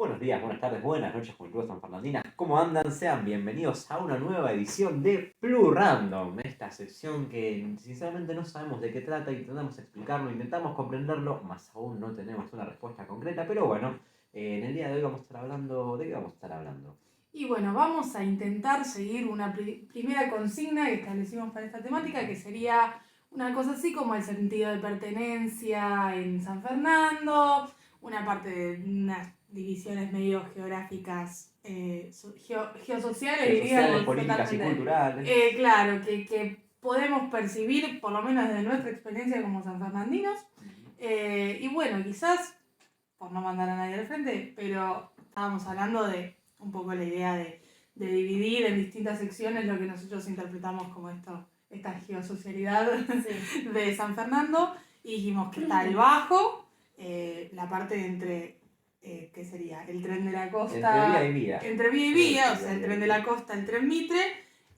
Buenos días, buenas tardes, buenas noches, Juventud Sanfernandina. ¿Cómo andan? Sean bienvenidos a una nueva edición de Plu Random. Esta sección que sinceramente no sabemos de qué trata, intentamos explicarlo, intentamos comprenderlo, más aún no tenemos una respuesta concreta, pero bueno, en el día de hoy vamos a estar hablando... ¿De qué vamos a estar hablando? Y bueno, vamos a intentar seguir una primera consigna que establecimos para esta temática, que sería una cosa así como el sentido de pertenencia en San Fernando, una parte de unas divisiones medio geográficas, geosociales, diríamos, políticas y culturales. claro, que podemos percibir, por lo menos desde nuestra experiencia como sanfernandinos. Y bueno, quizás, por no mandar a nadie al frente, pero estábamos hablando de un poco la idea de dividir en distintas secciones lo que nosotros interpretamos como esta geosocialidad de San Fernando, y dijimos que está el Bajo, la parte entre, ¿qué sería? El tren de la costa. Entre vía y vía. Entre vía y vía, o sea, el tren de la costa, el tren Mitre,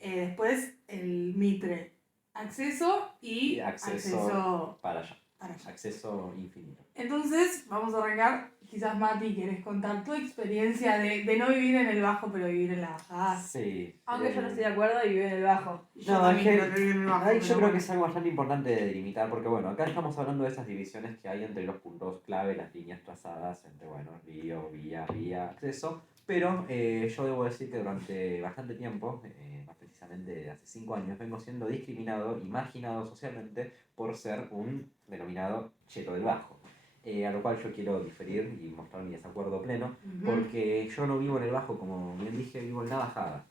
después el Mitre acceso y acceso para allá. para allá. Acceso infinito. Entonces, vamos a arrancar. Quizás, Mati, ¿querés contar tu experiencia de no vivir en el Bajo, pero vivir en la bajada? Sí. Aunque yo no estoy de acuerdo y vivo en el Bajo. Yo también quiero vivir en el Bajo. Yo creo que es algo bastante importante de delimitar, porque bueno, acá estamos hablando de esas divisiones que hay entre los puntos clave, las líneas trazadas entre, bueno, río, vía, acceso. Pero yo debo decir que durante bastante tiempo, más precisamente hace 5 años, vengo siendo discriminado y marginado socialmente por ser un denominado cheto del Bajo. A lo cual yo quiero diferir y mostrar mi desacuerdo pleno, porque yo no vivo en el Bajo, como bien dije, vivo en la bajada,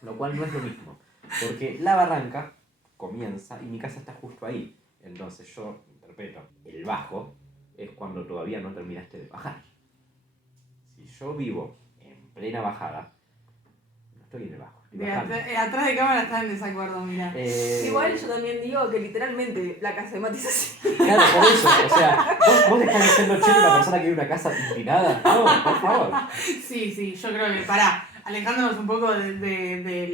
lo cual no es lo mismo, porque la barranca comienza y mi casa está justo ahí. Entonces yo interpreto, el Bajo es cuando todavía no terminaste de bajar. Si yo vivo en plena bajada, no estoy en el Bajo. Atrás de cámara está en desacuerdo, mira. Igual yo también digo que literalmente la casa de Mati es así. Claro, por eso, o sea, vos estás diciendo cheto una persona que vive en una casa inclinada. No, por favor. Sí, yo creo que, alejándonos un poco de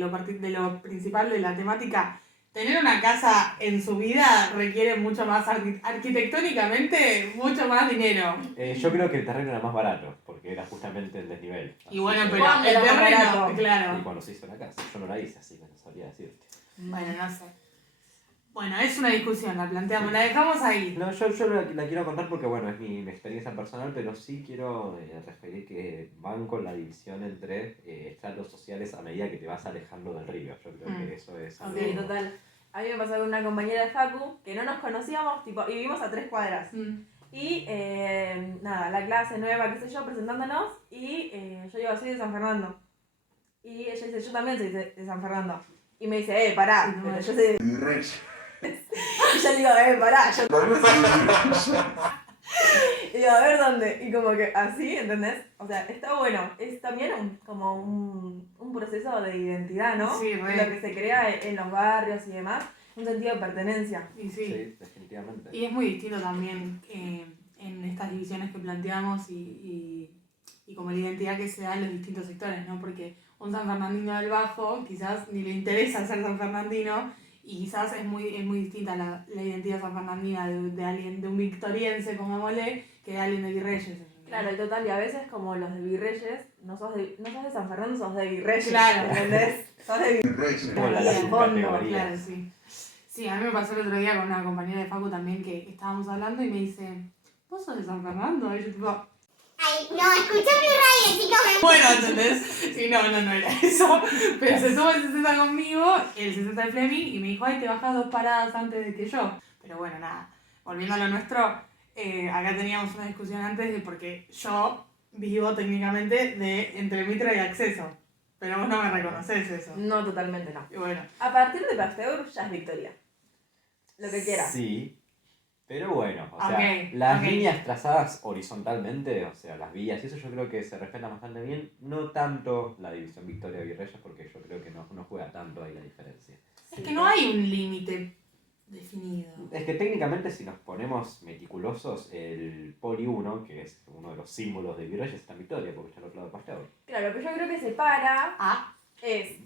lo principal de la temática, tener una casa en su vida requiere mucho más arquitectónicamente, mucho más dinero. Yo creo que el terreno era más barato, porque era justamente el desnivel. Y bueno, que... pero ¿cuándo el era más terreno, barato? claro. Y cuando se hizo la casa, yo no la hice, así que no sabría decirte. Bueno, no sé. Bueno, es una discusión, la planteamos, sí. La dejamos ahí. No, yo la quiero contar porque, bueno, es mi experiencia personal, pero sí quiero referir que van con la división entre estratos sociales a medida que te vas alejando del río. Yo creo que eso es algo... Sí, total. A mí me pasó con una compañera de facu que no nos conocíamos, tipo, y vivimos a 3 cuadras. Y nada, la clase nueva, qué sé yo, presentándonos, y yo digo, soy de San Fernando. Y ella dice, yo también soy de San Fernando. Y me dice, pará, pero yo soy de... Y yo le digo, pará, yo... Y digo, a ver dónde. Y como que así, ¿entendés? O sea, está bueno. Es también como un proceso de identidad, ¿no? Sí, lo que se crea en los barrios y demás. Un sentido de pertenencia. Y sí, definitivamente. Y es muy distinto también en estas divisiones que planteamos y como la identidad que se da en los distintos sectores, ¿no? Porque un sanfernandino del Bajo quizás ni le interesa ser sanfernandino, y quizás es muy distinta la identidad sanfernandina de alguien, de un victoriense, pongámosle, que de alguien de Virreyes. Claro, y total, y a veces como los de Virreyes, no sos de San Fernando, sos de Virreyes. Claro. ¿Entendés? Sos de Virreyes. Como la subcategoría. Claro, sí. Sí, a mí me pasó el otro día con una compañera de facu también que estábamos hablando y me dice, ¿vos sos de San Fernando? Y yo tipo... Ay, no, escuché mi radio, chicos. Bueno, ¿entendés? Sí, no era eso. Pero se sube el 60 conmigo, el 60 de Fleming, y me dijo, ay, te bajas 2 paradas antes de que yo. Pero bueno, nada, volviendo a lo nuestro, acá teníamos una discusión antes de porque yo vivo técnicamente de entre Mitra y Acceso. Pero vos no me reconoces eso. No, totalmente no. Y bueno. A partir de Pasteur ya es Victoria. Lo que quieras. Sí. Pero bueno, o sea, las líneas trazadas horizontalmente, o sea, las vías, y eso yo creo que se respetan bastante bien. No tanto la división Victoria-Virreyes, porque yo creo que no juega tanto ahí la diferencia. Es que no hay un límite definido. Es que técnicamente, si nos ponemos meticulosos, el Poli 1, que es uno de los símbolos de Virreyes, está en Victoria, porque está al otro lado de Pasteur. Claro, pero yo creo que separa es,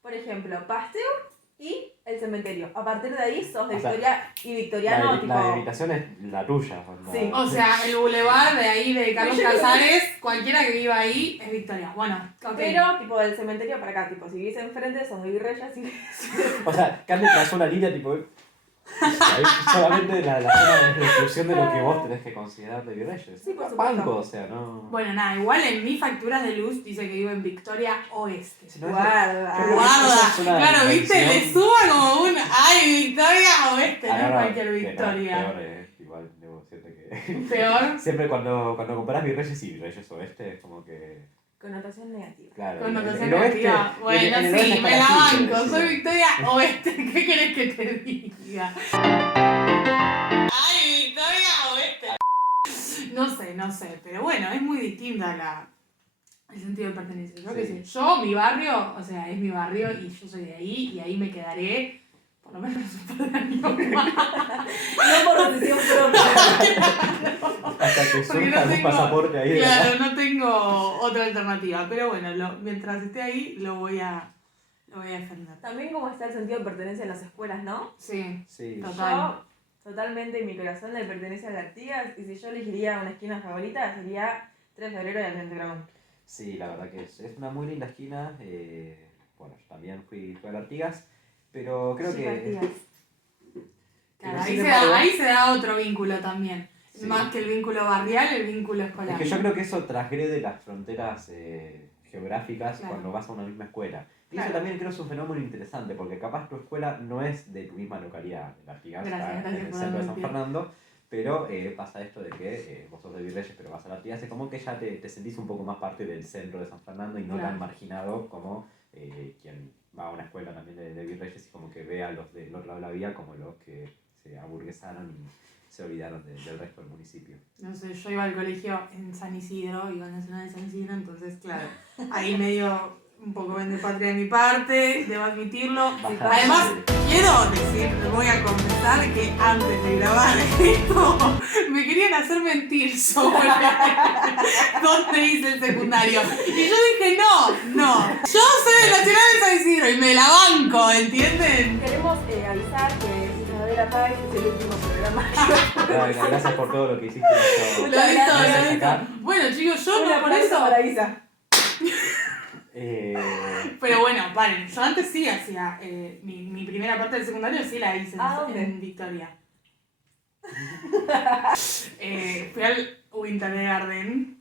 por ejemplo, Pasteur y el cementerio. A partir de ahí sos de O sea, Victoria y victoriano, tipo... La delimitación es la tuya. Sí. O sea, el bulevar de ahí de Carlos Yo creo que- Casares, cualquiera que viva ahí es Victoria. Bueno, ok. Pero, tipo, del cementerio para acá, tipo, si vivís enfrente, sos de Virreyes y... O sea, Carmen trazó una línea tipo. Ahí solamente la zona de exclusión de lo que vos tenés que considerar de Virreyes. Sí, por supuesto. Banco, o sea, no. Bueno, nada, igual en mis facturas de luz dice que vivo en Victoria Oeste. Si no es- Guarda. Guarda, Esa es una claro, viste, invención. le suba como un ay, Victoria Oeste, no es Ahora, cualquier que no, Victoria. peor, igual, debo decirte que. Peor, Siempre cuando comparás Virreyes y Virreyes Oeste es como que. Connotación negativa. Claro. connotación el oeste- negativa. Bueno, en el oeste sí, está me la la City, banco, decía. soy Victoria Oeste, ¿qué querés que te diga? Ay, Victoria Oeste. No sé, pero bueno, es muy distinta el sentido de pertenencia. Yo qué Sí. sé, yo, mi barrio, o sea, es mi barrio y yo soy de ahí y ahí me quedaré por lo menos un par de años más. No por decisión propia. Hasta que Porque surja no algún tengo- pasaporte ahí de Claro, no tengo otra alternativa, pero bueno, mientras esté ahí lo voy a defender. También como está el sentido de pertenencia en las escuelas, ¿no? Sí, Sí. Total. Yo, totalmente, mi corazón le pertenece a la Artigas, y si yo elegiría una esquina favorita, sería 3 de febrero y Almirante Brown. Sí, la verdad que es una muy linda esquina. Bueno, yo también fui a la Artigas, pero creo Sí, que. Artigas. claro, no ahí sirve ahí para- se da otro vínculo también. Sí. Más que el vínculo barrial, el vínculo escolar. Es que yo creo que eso transgrede las fronteras geográficas Claro. cuando vas a una misma escuela. Y Claro. eso también creo es un fenómeno interesante, porque capaz tu escuela no es de tu misma localidad. La Artigas Gracias, está gracias en el por centro de darme San el pie. Fernando, pero pasa esto de que vos sos de Virreyes, pero vas a la Artigas, es como que ya te sentís un poco más parte del centro de San Fernando y no Claro. tan marginado como quien va a una escuela también de Virreyes y como que ve a los del otro lado de la vía como los que se aburguesaron y se olvidaron del resto del municipio. No sé, yo iba al colegio en San Isidro, iba al Nacional de San Isidro, entonces, claro, ahí medio un poco vende patria de mi parte, debo admitirlo. Bastante. Además, quiero decir, voy a confesar que antes de grabar esto, me querían hacer mentir sobre dónde hice el secundario. Y yo dije, no, yo soy del Nacional de San Isidro y me la banco, ¿entienden? Queremos avisar que Isabela Páez es el último programa. Gracias por todo lo que hiciste. en estos Lo he visto, meses lo he visto. acá. Bueno, chicos, yo Un no por aplauso eso... para Isa. Pero bueno, paren, yo antes sí hacía, mi primera parte del secundario sí la hice ¿Ah, dónde? en Victoria. Fui al Winter Garden.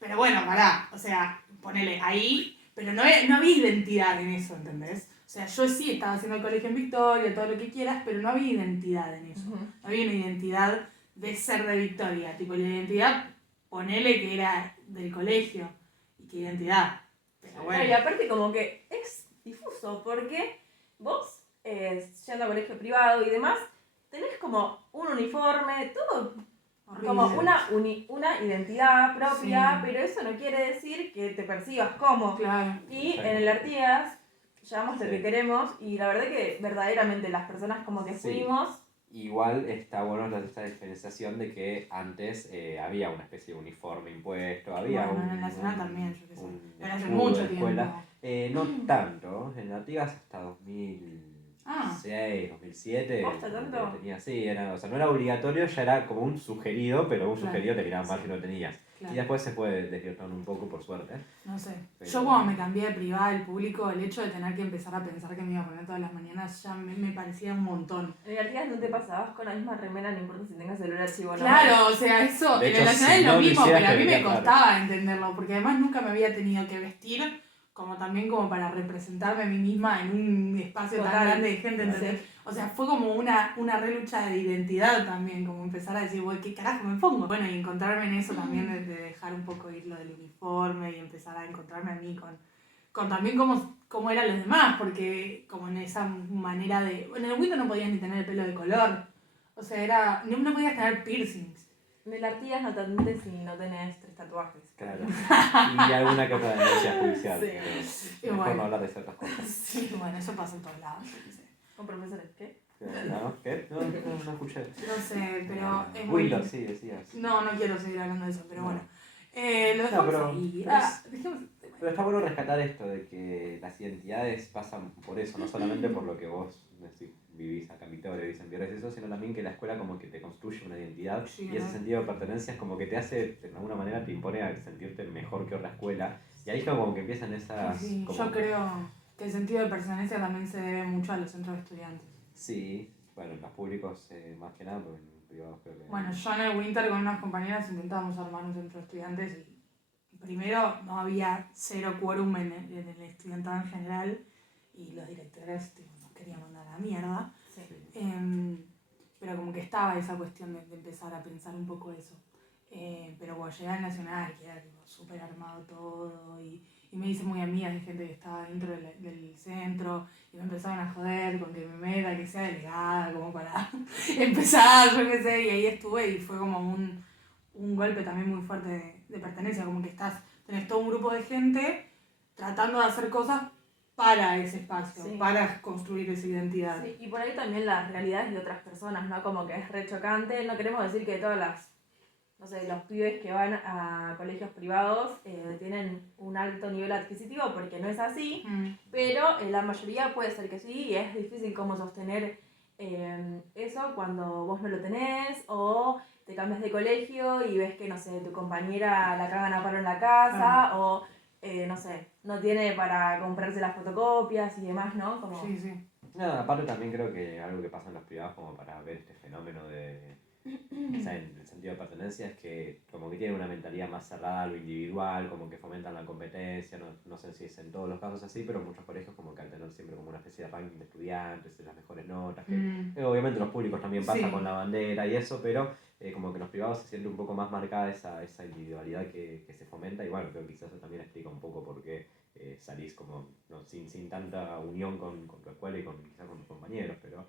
Pero bueno, pará, o sea, ponele ahí, pero no había identidad en eso, ¿entendés? O sea, yo sí estaba haciendo el colegio en Victoria, todo lo que quieras, pero no había identidad en eso. No había una identidad de ser de Victoria, tipo la identidad, ponele que era del colegio. ¿Y qué identidad? Pero bueno. Y aparte como que es difuso, porque vos, yendo a colegio privado y demás, tenés como un uniforme, todo Horrible. como una identidad propia, Sí. pero eso no quiere decir que te percibas como. Claro. Y en el Artigas llevamos lo Sí. que queremos, y la verdad que verdaderamente las personas como que Sí. fuimos, Igual está bueno esta diferenciación de que antes había una especie de uniforme impuesto, había Bueno, un, en el Nacional también, yo qué sé. un Pero hace escudo mucho de escuela. tiempo. No tanto, en Artigas hasta 2006, 2007. ¿Posta tanto? Tenía, sí, o sea, no era obligatorio, ya era como un sugerido, pero un Claro. sugerido te miraban mal Sí. si no tenías. Claro. Y después se fue desvirtuando un poco, por suerte. No sé. Pero- Yo cuando me cambié de privada al público, el hecho de tener que empezar a pensar que me iba a poner todas las mañanas ya me parecía un montón. en el Artigas no te pasabas con la misma remera, no importa si tengas el archivo o no. Claro, o sea, eso, De en hecho, el Nacional si es lo no lo mismo, hicieras, pero a te mí me verías raro. costaba entenderlo, porque además nunca me había tenido que vestir como también como para representarme a mí misma en un espacio tan Total. grande de gente, Sí. ¿entendés? O sea, fue como una re lucha de identidad también, como empezar a decir, güey, ¿qué carajo me pongo? Bueno, y encontrarme en eso también, de dejar un poco ir lo del uniforme y empezar a encontrarme a mí con también cómo eran los demás, porque como en esa manera de... En el Winter no podías ni tener el pelo de color, o sea, no podías tener piercings. En el Artigas no te admiten si no tenés 3 tatuajes. Claro. Y alguna que otra denuncia judicial. Sí. pero mejor Igual. no hablar de ciertas cosas. Sí, bueno, eso pasa en todos lados, yo qué sé. Con profesores, ¿qué? ¿No? ¿Qué? No escuché. No sé, pero es muy... Windows, sí, decías. No quiero seguir hablando de eso, pero bueno. Lo No, dejamos pero- ahí. pero Dejemos el tema. Pero está bueno rescatar esto de que las identidades pasan por eso, no solamente por lo que vos vivís acá en Victoria, vivís en Pierres y eso, sino también que la escuela como que te construye una identidad Sí, y ese ¿no? sentido de pertenencia es como que te hace, de alguna manera te impone a sentirte mejor que otra escuela. Y ahí es como que empiezan esas... Sí, como- yo creo que el sentido de pertenencia también se debe mucho a los centros de estudiantes. Sí, bueno, en los públicos más que nada, porque en los privados creo que... Bueno, yo en el Winter con unas compañeras intentábamos armar un centro de estudiantes y primero no había cero quórum en el estudiantado en general y los directores tipo, nos querían mandar a la mierda. Sí. Pero como que estaba esa cuestión de empezar a pensar un poco eso. Pero bueno, llegué al Nacional, que era tipo súper armado todo, y me hice muy amiga de gente que estaba dentro del centro, y me empezaron a joder con que me meta, que sea delegada, como para empezar, yo qué sé, y ahí estuve y fue como un golpe también muy fuerte de pertenencia, como que tenés todo un grupo de gente tratando de hacer cosas para ese espacio, Sí. para construir esa identidad. Sí, y por ahí también las realidades de otras personas, ¿no? Como que es re chocante. No queremos decir que todas las, no sé, los pibes que van a colegios privados tienen un alto nivel adquisitivo, porque no es así, pero la mayoría puede ser que sí, y es difícil como sostener eso cuando vos no lo tenés, o te cambias de colegio y ves que, no sé, tu compañera la cagan a palo en la casa, o no sé, no tiene para comprarse las fotocopias y demás, ¿no? Como... Sí, sí. No, aparte también creo que algo que pasa en los privados como para ver este fenómeno de... O sea, en el sentido de pertenencia es que como que tienen una mentalidad más cerrada a lo individual, como que fomentan la competencia, no sé si es en todos los casos así, pero en muchos colegios como que al tener siempre como una especie de ranking de estudiantes, de las mejores notas, que obviamente los públicos también pasa Sí. con la bandera y eso, pero como que en los privados se siente un poco más marcada esa individualidad que se fomenta y bueno, creo que quizás eso también explica un poco por qué salís como no, sin tanta unión con tu escuela y quizás con tus compañeros, pero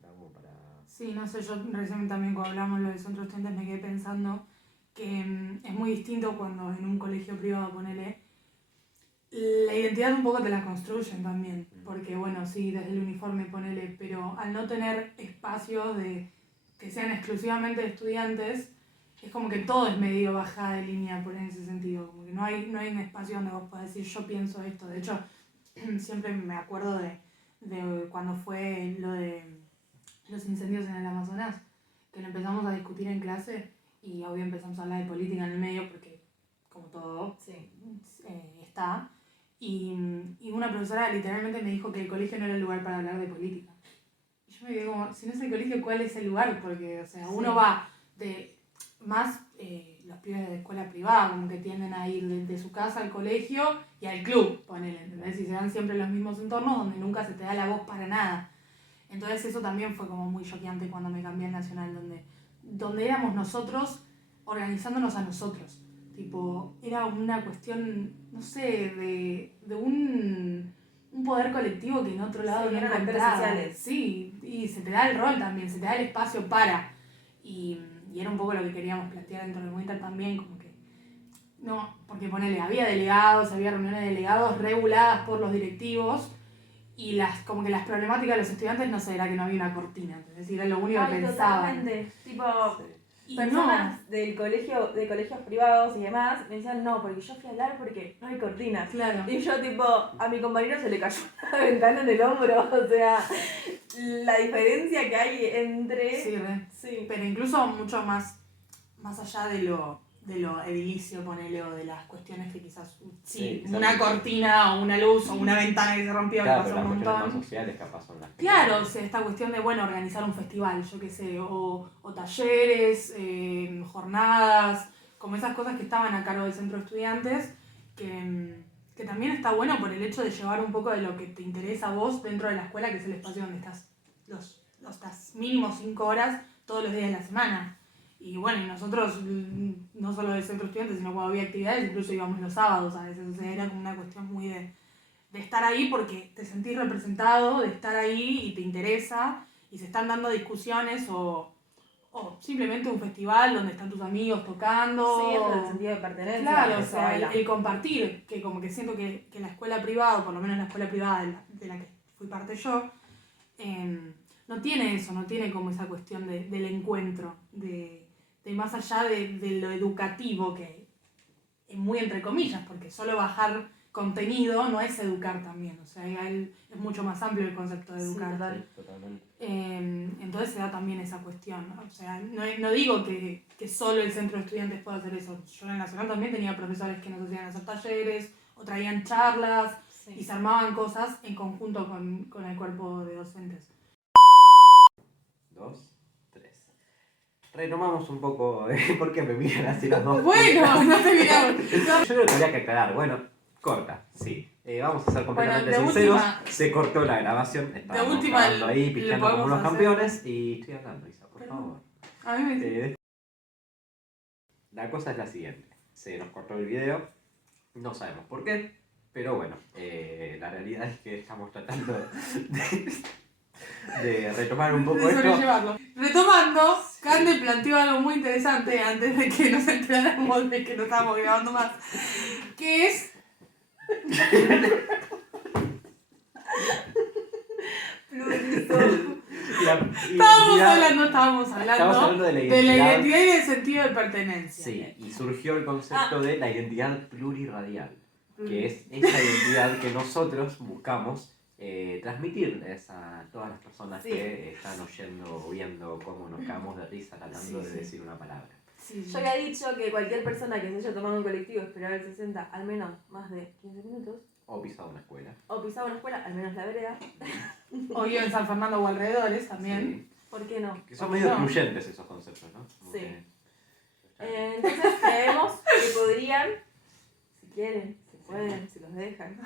da como para... Sí, no sé, yo recién también cuando hablamos lo de centro de estudiantes me quedé pensando que es muy distinto cuando en un colegio privado, ponele, la identidad un poco te la construyen también, porque bueno, sí, desde el uniforme ponele, pero al no tener espacios que sean exclusivamente de estudiantes, es como que todo es medio bajada de línea por en ese sentido, como que no hay un espacio donde vos puedas decir yo pienso esto. De hecho, siempre me acuerdo de cuando fue lo de los incendios en el Amazonas, que lo empezamos a discutir en clase y obvio empezamos a hablar de política en el medio porque como todo Sí. está. Y una profesora literalmente me dijo que el colegio no era el lugar para hablar de política. Y yo me quedé como, si no es el colegio, ¿cuál es el lugar? Porque, o sea, uno va de más los pibes de escuela privada, como que tienden a ir de su casa al colegio y al club, ponele, ¿entendés? Y se dan siempre los mismos entornos donde nunca se te da la voz para nada. Entonces eso también fue como muy choqueante cuando me cambié al Nacional, donde éramos nosotros organizándonos a nosotros. Tipo, era una cuestión, no sé, de un poder colectivo que en otro lado Sí, no eran actores encontraba. sociales. Sí, y se te da el rol también, se te da el espacio para. Y era un poco lo que queríamos plantear dentro del Winter también, como que, no, porque ponele, había delegados, había reuniones de delegados reguladas por los directivos, y como que las problemáticas de los estudiantes no sé, era que no había una cortina, es decir, era lo único que pensaban. Totalmente. Tipo, Y personas del colegio, de colegios privados y demás me decían no, porque yo fui a hablar porque no hay cortinas. Claro. Y yo tipo, a mi compañero se le cayó una ventana en el hombro, o sea, la diferencia que hay entre... Sí, re. Sí. Pero incluso mucho más allá de lo edilicio, ponele, o de las cuestiones que quizás, Sí, una cortina o una luz o una ventana que se rompió, Claro, que pero pasó las un cuestiones más montón. sociales capaz son las que... Claro, o sea, esta cuestión de, bueno, organizar un festival, yo qué sé, o talleres, jornadas, como esas cosas que estaban a cargo del centro de estudiantes, que también está bueno por el hecho de llevar un poco de lo que te interesa a vos dentro de la escuela, que es el espacio donde estás estás mínimo 5 horas todos los días de la semana. Y bueno, y nosotros, no solo del centro de estudiantes, sino cuando había actividades, incluso íbamos los sábados a veces, o sea, era como una cuestión muy de estar ahí porque te sentís representado, de estar ahí y te interesa, y se están dando discusiones o simplemente un festival donde están tus amigos tocando. Sí, es el sentido de pertenencia. Claro, o sea, el compartir, que como que siento que la escuela privada, o por lo menos la escuela privada de la que fui parte yo, no tiene eso, no tiene como esa cuestión del encuentro, de más allá de lo educativo, que es muy entre comillas, porque solo bajar contenido, no es educar también. O sea, es mucho más amplio el concepto de Sí, educar. total. Totalmente. Entonces se da también esa cuestión. O sea, no digo que solo el centro de estudiantes pueda hacer eso. Yo en el Nacional también tenía profesores que nos hacían hacer talleres o traían charlas y Sí. se armaban cosas en conjunto con el cuerpo de docentes. 2, 3. Retomamos un poco por qué me miran así las dos. Bueno, no te miramos. Yo creo que habría que aclarar. Bueno, corta, sí. Vamos a ser completamente Bueno, de sinceros. última- Se cortó la grabación. Estábamos última grabando ahí, le pisteando como podemos unos hacer- campeones. Y estoy hablando, Isa, por Perdón. favor. A mí me La cosa es la siguiente. Se nos cortó el video. No sabemos por qué. Pero bueno, la realidad es que estamos tratando de retomar un poco de esto. sobrellevarlo. Retomando, Cande planteó algo muy interesante antes de que nos enteráramos de que no estábamos grabando más. Que es Estábamos hablando de la de identidad. la identidad y del sentido de pertenencia. Sí, y surgió el concepto de la identidad plurirradial, que es esa identidad que nosotros buscamos transmitirles a todas las personas Sí. que están oyendo o viendo cómo nos cagamos de risa tratando Sí, de sí. decir una palabra. Sí, Yo había dicho que cualquier persona que se haya tomado un colectivo y esperaba el 60 al menos más de 15 minutos, O pisado una escuela. o pisaba una escuela, al menos la vereda, O vive en San Fernando o alrededores también. ¿por qué no? Sí, que son ¿Por qué medio no? excluyentes esos conceptos, ¿no? Como Sí. que- Entonces creemos que podrían, si quieren, si pueden, si los dejan,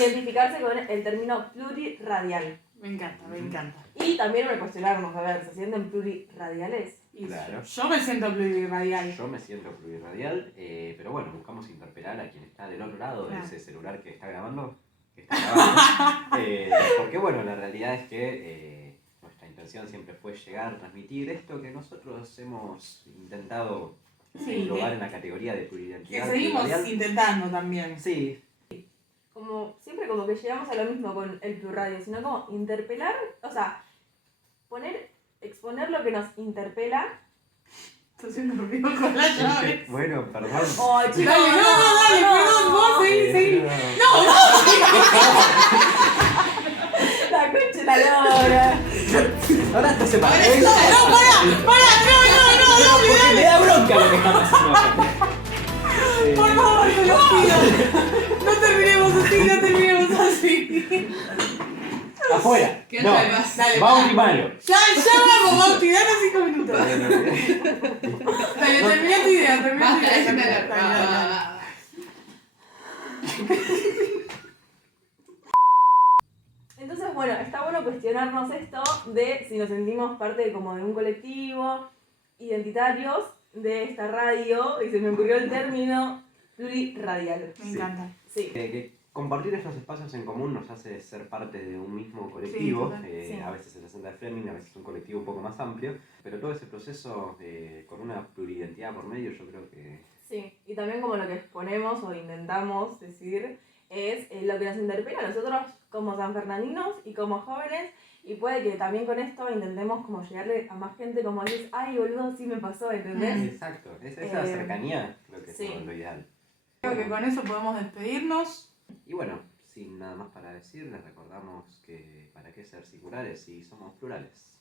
identificarse con el término pluriradial. Me encanta, me encanta. Y también cuestionarnos, a ver, ¿se sienten pluriradiales? Y Claro. yo me siento pluriradial. Yo me siento plurirradial, pero bueno, buscamos interpelar a quien está del otro lado de Claro. ese celular que está grabando. Que está grabando. Porque bueno, la realidad es que nuestra intención siempre fue llegar a transmitir esto que nosotros hemos intentado Sí, englobar que- en la categoría de Que pluridentidad. seguimos pluriradial. intentando también. Sí, Como, siempre como que llegamos a lo mismo con el plurradio, sino como interpelar, o sea, exponer lo que nos interpela. Estoy haciendo ruido con la llave. bueno, perdón. Oh, chicos, Dale, dale, perdón, vos seguí, seguí. La concha de la lora. Ahora está separado. No, pará, no, Porque me da bronca lo que están haciendo. por favor, te lo pido. No terminemos así. Afuera. ¿Qué No, onda? Dale, Bauti malo. Ya vamos, Bauti, danos 5 minutos. Dale, termina tu idea, termina tu idea. Dale. Entonces, bueno, está bueno cuestionarnos esto de si nos sentimos parte como de un colectivo, identitarios de esta radio, y se me ocurrió el término pluriradial. Me encanta. Sí. Que compartir estos espacios en común nos hace ser parte de un mismo colectivo. Sí, total. Sí. A veces el Centro de Fleming, a veces un colectivo un poco más amplio. Pero todo ese proceso con una pluridentidad por medio, yo creo que Sí, y también como lo que exponemos o intentamos decir es lo que nos interpela a nosotros como sanfernandinos y como jóvenes, y puede que también con esto intentemos como llegarle a más gente como decís, ay boludo, sí me pasó, ¿entendés? exacto, esa cercanía creo que sí. es lo ideal. Creo que con eso podemos despedirnos. Y bueno, sin nada más para decir, les recordamos que para qué ser singulares si somos plurales.